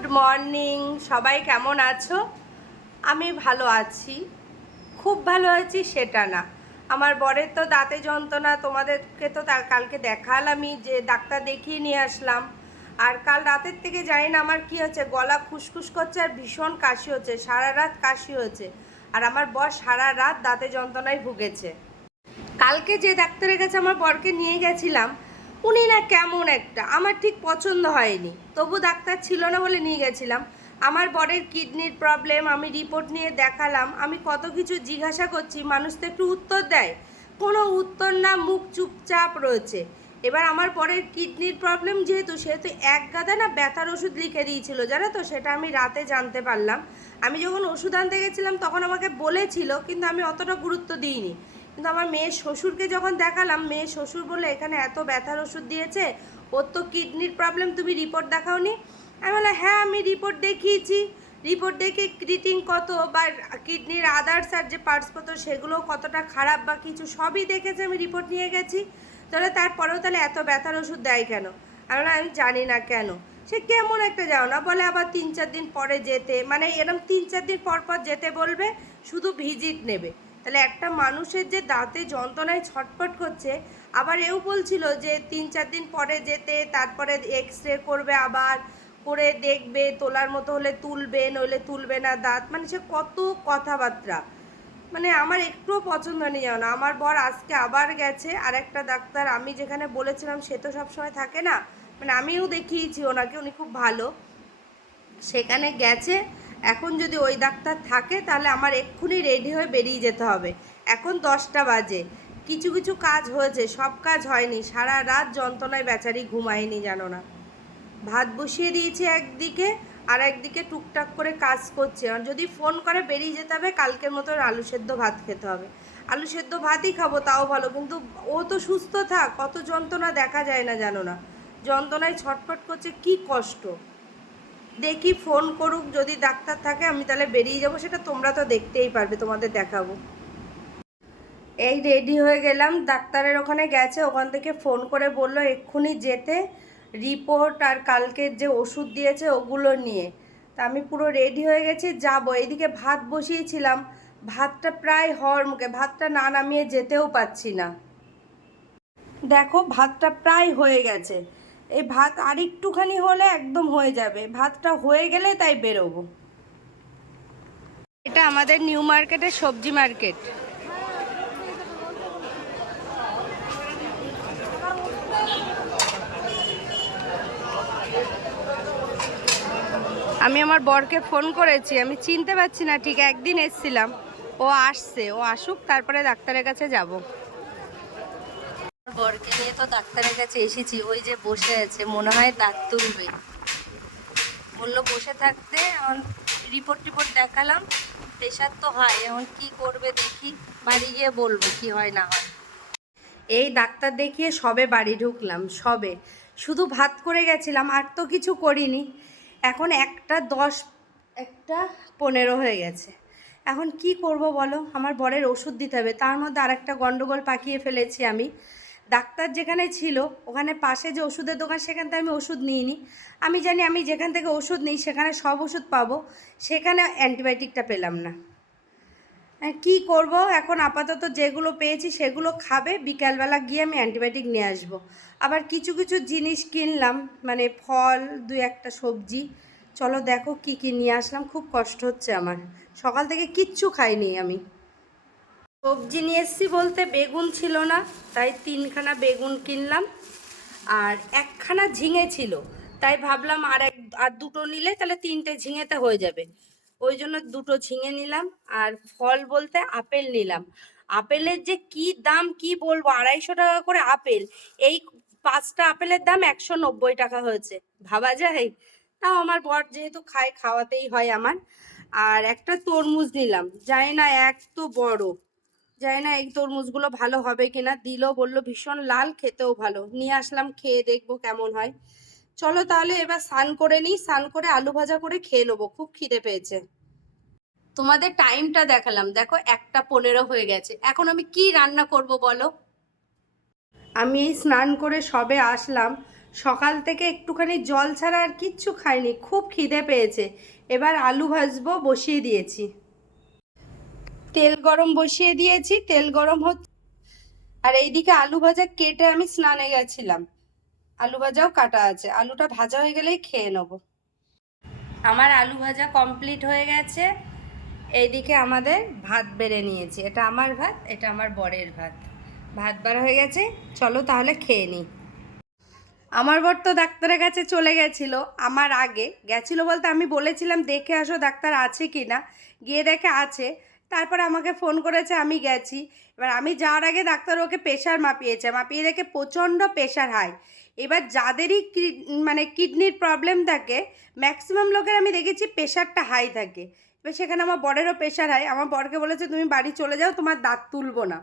Good morning. সবাই কেমন আছো? আমি ভালো আছি। খুব ভালো আছি সেটা না। আমার বরের তো দাঁতে যন্ত্রণা, তোমাদেরকে তো তার কালকে দেখালামই যে ডাক্তার দেখিয়ে নিয়ে আসলাম। আর কাল রাতের থেকে জানি না আমার কি হচ্ছে, গলা খুসখুস করছে আর ভীষণ কাশি হচ্ছে, সারা রাত কাশি হচ্ছে। আর আমার বর সারা রাত দাঁতে যন্ত্রণায় ভুগেছে। কালকে যে ডাক্তারের কাছে আমার বরকে নিয়ে গেছিলাম উনি না কেমন একটা, আমার ঠিক পছন্দ হয়নি। তবু ডাক্তার ছিল না বলে নিয়ে গেছিলাম। আমার বরের কিডনির প্রবলেম আমি রিপোর্ট নিয়ে দেখালাম। আমি কত কিছু জিজ্ঞাসা করছি, মানুষ তো একটু উত্তর দেয়। কোনো উত্তর না, মুখ চুপচাপ রয়েছে। এবার আমার বরের কিডনির প্রবলেম যেহেতু সেহেতু এক গাদা না ব্যথার ওষুধ লিখে দিয়েছিল, জানো তো? সেটা আমি রাতে জানতে পারলাম। আমি যখন ওষুধ আনতে গেছিলাম, তখন আমাকে বলেছিল, কিন্তু আমি অতটা গুরুত্ব দিইনি। কিন্তু আমার মেয়ের শ্বশুরকে যখন দেখালাম, মেয়ের শ্বশুর বলে এখানে এত ব্যথার ওষুধ দিয়েছে, ওর তো কিডনির প্রবলেম তুমি রিপোর্ট দেখাওনি? আমি বললাম হ্যাঁ আমি রিপোর্ট দেখিয়েছি। রিপোর্ট দেখে ক্রিটিং কত বা কিডনির আদার্স আর যে পার্টসপত্র সেগুলো কতটা খারাপ বা কিছু সবই দেখেছে, আমি রিপোর্ট নিয়ে গেছি। তাহলে তারপরেও তাহলে এত ব্যথার ওষুধ দেয় কেন? আমি আমি জানি না কেন। সে কেমন একটা যাও না, বলে আবার তিন চার দিন পরে যেতে মানে এরকম তিন চার দিন পর পর যেতে বলবে, শুধু ভিজিট নেবে। তাহলে একটা মানুষের যে দাঁতে যন্ত্রণায় ছটফট করছে, আবার এও বলছিল যে তিন চার দিন পরে যেতে, তারপরে এক্স রে করবে আবার, করে দেখবে, তোলার মতো হলে তুলবে, নইলে তুলবে না দাঁত। মানে সে কত কথাবার্তা। মানে আমার একটুও পছন্দ নেই জানো। না আমার বর আজকে আবার গেছে আর একটা ডাক্তার, আমি যেখানে বলেছিলাম সে তো সবসময় থাকে না। মানে আমিও দেখিয়েছি ওনাকে, উনি খুব ভালো। সেখানে গেছে এখন যদি ওই ডাক্তার থাকে, তাহলে আমার এক্ষুনি রেডি হয়ে বেরিয়ে যেতে হবে। এখন দশটা বাজে। কিছু কিছু কাজ হয়েছে, সব কাজ হয়নি। সারা রাত যন্ত্রণায় বেচারি ঘুমায়নি, জানো না। ভাত বসিয়ে দিয়েছি একদিকে, আর একদিকে টুকটাক করে কাজ করছে। আর যদি ফোন করে, বেরিয়ে যেতে হবে, কালকের মতো আলু সেদ্ধ ভাত খেতে হবে। আলু সেদ্ধ ভাতই খাব, তাও ভালো, কিন্তু ও তো সুস্থ থাক কত যন্ত্রণা দেখা যায় না, জানো না। যন্ত্রণায় ছটফট করছে, কি কষ্ট। দেখি ফোন করুক, যদি ডাক্তার থাকে, আমি তাহলে বেরিয়ে যাব। সেটা তোমরা তো দেখতেই পারবে, তোমাদের দেখাবো। এই রেডি হয়ে গেলাম, ডাক্তারের ওখানে গেছে, ওখান থেকে ফোন করে বলল, এক্ষুনি যেতে, রিপোর্ট আর কালকের যে ওষুধ দিয়েছে, ওগুলো নিয়ে। তা আমি পুরো রেডি হয়ে গেছি, যাব। এইদিকে ভাত বসিয়েছিলাম, ভাতটা প্রায় হওয়ার মুখে, ভাতটা না নামিয়ে যেতেও পাচ্ছি না। দেখো, ভাতটা প্রায় হয়ে গেছে। এই ভাত আর একটুখানি হলে একদম হয়ে যাবে। ভাতটা হয়ে গেলে তাই বেরোবো। এটা আমাদের নিউ মার্কেটের সবজি মার্কেট। আমি আমার বরকে ফোন করেছি, আমি চিনতে পারছি না, ঠিক একদিন এসছিলাম। ও আসছে, ও আসুক, তারপরে ডাক্তারের কাছে যাব। বরকে নিয়ে তো ডাক্তারের কাছে এসেছি, ওই যে বসে আছে, মনে হয় দাঁত তুলবে। বলল, বসে থাকতে এখন রিপোর্ট টিপোর্ট দেখালাম, প্রেশার তো হয় এখন কি করবে দেখি, বাড়ি গিয়ে বলব কি হয় না হয়। এই ডাক্তার দেখিয়ে সবে বাড়ি ঢুকলাম, সবে। শুধু ভাত করে গেছিলাম, আর তো কিছু করিনি। এখন একটা দশ, একটা পনেরো হয়ে গেছে। এখন কি করব বলো? আমার বরের ওষুধ দিতে হবে, তার মধ্যে আর একটা গন্ডগোল পাকিয়ে ফেলেছি আমি। ডাক্তার যেখানে ছিল ওখানে পাশে যে ওষুধের দোকান সেখান থেকে আমি ওষুধ নিইনি। আমি জানি আমি যেখান থেকে ওষুধ নিই সেখানে সব ওষুধ পাবো সেখানে অ্যান্টিবায়োটিকটা পেলাম না। হ্যাঁ, কি করব? এখন আপাতত যেগুলো পেয়েছি সেগুলো খাবে বিকালবেলা গিয়ে আমি অ্যান্টিবায়োটিক নিয়ে আসব। আবার কিছু কিছু জিনিস কিনলাম মানে ফল দু একটা সবজি। চলো দেখো কি কি নিয়ে আসলাম খুব কষ্ট হচ্ছে আমার। সকাল থেকে কিচ্ছু খাইনি আমি। সবজি নিয়ে এসেছি বলতে বেগুন ছিল না, তাই তিনখানা বেগুন কিনলাম। আর একখানা ঝিঙে ছিল, তাই ভাবলাম আর এক, আর দুটো নিলে তাহলে তিনটে ঝিঙেতে হয়ে যাবে। ওই জন্য দুটো ঝিঙে নিলাম, আর ফল বলতে আপেল নিলাম। আপেলের যে কি দাম কি বলব, আড়াইশো টাকা করে আপেল, এই পাঁচটা আপেলের দাম একশো নব্বই টাকা হয়েছে। ভাবা যায়? তাও আমার বর যেহেতু খায়, খাওয়াতেই হয় আমার। আর একটা তরমুজ নিলাম, জানি না, এক তো বড়। জানি না এই তরমুজগুলো ভালো হবে কিনা? দিল, বলল, ভীষণ লাল, খেতেও ভালো। নিয়ে আসলাম, খেয়ে দেখব কেমন হয়। চলো তাহলে এবার স্নান করে নিই। স্নান করে আলু ভাজা করে খেয়ে নেব। খুব খিদে পেয়েছে। তোমাদের টাইমটা দেখালাম। দেখো, একটা পনেরো হয়ে গেছে। এখন আমি কি রান্না করব বলো? আমি এই স্নান করে সবে আসলাম। সকাল থেকে একটুখানি জল ছাড়া আর কিচ্ছু খাইনি। খুব খিদে পেয়েছে। এবার আলু ভাজবো, বসিয়ে দিয়েছি। তেল গরম বসিয়ে দিয়েছি, তেল গরম হচ্ছে আর এইদিকে আলু ভাজা কেটে আমি স্নানে গেছিলাম। আলু ভাজাও কাটা আছে, আলুটা ভাজা হয়ে গেলেই খেয়ে নেব। আমার আলু ভাজা কমপ্লিট হয়ে গেছে। এইদিকে আমাদের ভাত বেড়ে নিয়েছি, এটা আমার ভাত, এটা আমার বরের ভাত। ভাত বাড়া হয়ে গেছে, চলো তাহলে খেয়ে নিই। আমার বর তো ডাক্তারের কাছে চলে গেছিল, আমার আগে। গেছিল বলতে আমি বলেছিলাম, দেখে আসো ডাক্তার আছে কি না গিয়ে দেখে আছে তারপর আমাকে ফোন করেছে, আমি গেছি। এবার আমি যাওয়ার আগে ডাক্তার ওকে প্রেশার মাপিয়েছে, মাপিয়ে দেখে প্রচণ্ড প্রেশার হাই এবার যাদেরই মানে কিডনির প্রবলেম থাকে ম্যাক্সিমাম লোকের আমি দেখেছি প্রেশারটা হাই থাকে। এবার সেখানে আমার বরেরও প্রেশার হাই আমার বরকে বলেছে, তুমি বাড়ি চলে যাও, তোমার দাঁত তুলবো না।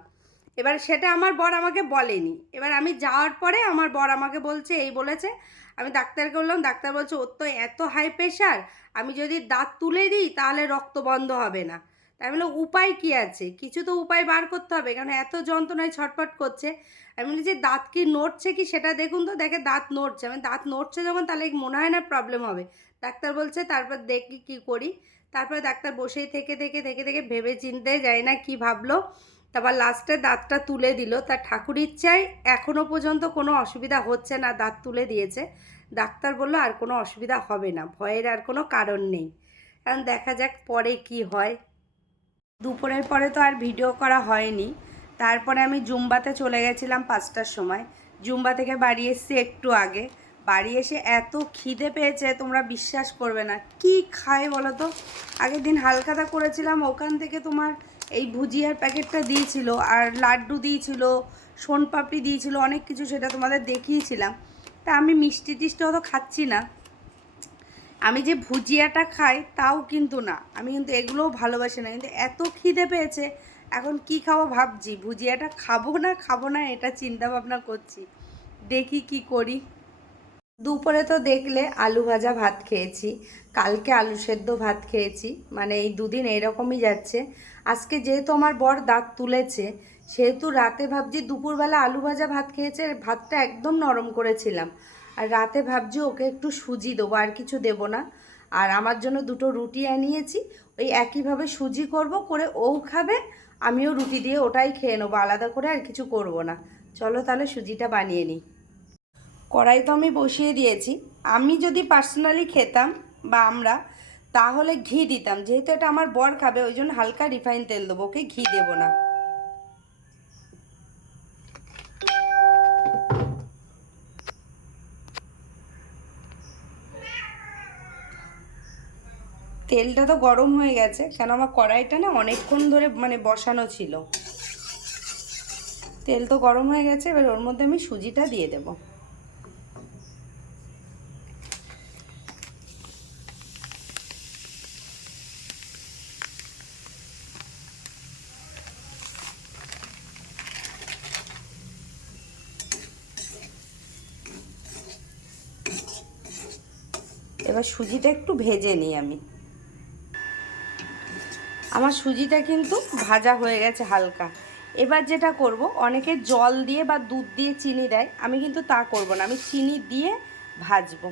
এবার সেটা আমার বর আমাকে বলেনি। এবার আমি যাওয়ার পরে আমার বর আমাকে বলছে, এই বলেছে, আমি ডাক্তারকে বললাম, ডাক্তার বলছে, ওর তো এত হাই প্রেশার আমি যদি দাঁত তুলে দিই, তাহলে রক্ত বন্ধ হবে না। তাই বললাম, উপায় কি আছে? কিছু তো উপায় বার করতে হবে, কারণ এত যন্ত্রণায় ছটফট করছে। আমি বলি, যে দাঁত কি নড়ছে কি সেটা দেখুন তো, দেখে দাঁত নড়ছে। আমি দাঁত নড়ছে যখন তাহলে মনে হয় না প্রবলেম হবে। ডাক্তার বলছে, তারপর দেখি কি করি। তারপরে ডাক্তার বসেই থেকে থেকে থেকে থেকে ভেবে চিনতে যাই না কি ভাবলো। তারপর লাস্টে দাঁতটা তুলে দিল। তার ঠাকুর ইচ্ছায় এখনও পর্যন্ত কোনো অসুবিধা হচ্ছে না, দাঁত তুলে দিয়েছে। ডাক্তার বলল, আর কোনো অসুবিধা হবে না, ভয়ের আর কোনো কারণ নেই। কারণ দেখা যাক পরে কি হয়। দুপুরের পরে তো আর ভিডিও করা হয়নি। তারপরে আমি জুম্বাতে চলে গেছিলাম পাঁচটার সময়। জুম্বা থেকে বাড়ি এসেছি একটু আগে। বাড়ি এসে এত খিদে পেয়েছে, তোমরা বিশ্বাস করবে না। কি খায় বলো তো? আগের দিন হালখাতা করেছিলাম, ওখান থেকে তোমার এই ভুজিয়ার প্যাকেটটা দিয়েছিল, আর লাড্ডু দিয়েছিল, সোনপাপড়ি দিয়েছিল, অনেক কিছু সেটা তোমাদের দেখিয়েছিলাম। তা আমি মিষ্টি টিষ্টি অত খাচ্ছি না। আমি যে ভুজিয়াটা খাই তাও কিন্তু না। আমি কিন্তু এগুলোও ভালোবাসি না। কিন্তু এত খিদে পেয়েছে, এখন কি খাব ভাবছি। ভুজিয়াটা খাব না খাব না, এটা চিন্তা ভাবনা করছি। দেখি কি করি। দুপুরে তো দেখলে আলু ভাজা ভাত খেয়েছি। কালকে আলু সেদ্ধ ভাত খেয়েছি। মানে এই দুদিন এইরকমই যাচ্ছে। আজকে যেহেতু আমার বর দাঁত তুলেছে, সেহেতু রাতে ভাবছি দুপুরবেলা আলু ভাজা ভাত খেয়েছে, ভাতটা একদম নরম করেছিলাম। আর রাতে ভাবছি ওকে একটু সুজি দেবো, আর কিছু দেবো না। আর আমার জন্য দুটো রুটি আনিয়েছি, ওই একইভাবে সুজি করব করে ও খাবে, আমিও রুটি দিয়ে ওটাই খেয়ে নেব, আলাদা করে আর কিছু করব না। চলো তাহলে সুজিটা বানিয়ে নিই। কড়াই তো আমি বসিয়ে দিয়েছি, আমি যদি পার্সোনালি খেতাম বা আমরা, তাহলে ঘি দিতাম, যেহেতু এটা আমার বর খাবে, ওই জন্য হালকা রিফাইন তেল দেবো, ওকে ঘি দেবো না। তেলটা তো গরম হয়ে গেছে, কেন আমার কড়াইটা না অনেকক্ষণ ধরে মানে বসানো ছিল। তেল তো গরম হয়ে গেছে, এবার ওর মধ্যে আমি সুজিটা দিয়ে দেবো। এবার সুজিটা একটু ভেজে নিই আমি। আমার সুজিটা কিন্তু ভাজা হয়ে গেছে হালকা। এবার যেটা করব, অনেকে জল দিয়ে বা দুধ দিয়ে চিনি দেয়, আমি কিন্তু তা করব না, আমি চিনি দিয়ে ভাজবো।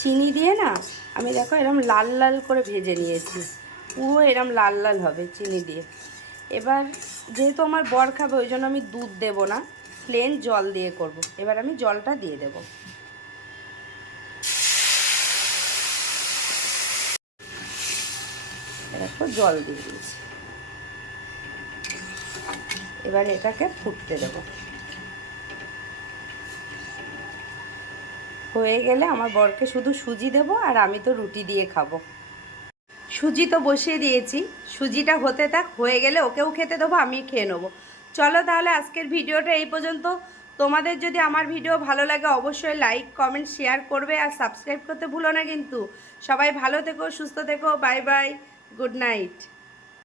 চিনি দিয়ে না, আমি দেখো এরম লাল লাল করে ভেজে নিয়েছি, পুরো এরম লাল লাল হবে চিনি দিয়ে। এবার যেহেতু আমার বর খাবে, ওই জন্য আমি দুধ দেব না। প্লেন জল দিয়ে করব। এবার আমি জলটা দিয়ে দেব। দেখো জল দিয়ে দিয়েছি। এবার এটাকে ফুটতে দেব। হয়ে গেলে আমার বরকে শুধু সুজি দেব আর আমি তো রুটি দিয়ে খাব। সুজি তো বসিয়ে দিয়েছি। সুজিটা হতে থাক, হয়ে গেলে ওকেও খেতে দেবো আমি খেয়ে নেব। চলো তাহলে আজকের ভিডিওটা এই পর্যন্ত। তোমাদের যদি আমার ভিডিও ভালো লাগে অবশ্যই লাইক কমেন্ট শেয়ার করবে আর সাবস্ক্রাইব করতে ভুলো না কিন্তু। সবাই ভালো থেকো, সুস্থ থেকো বাই বাই গুড নাইট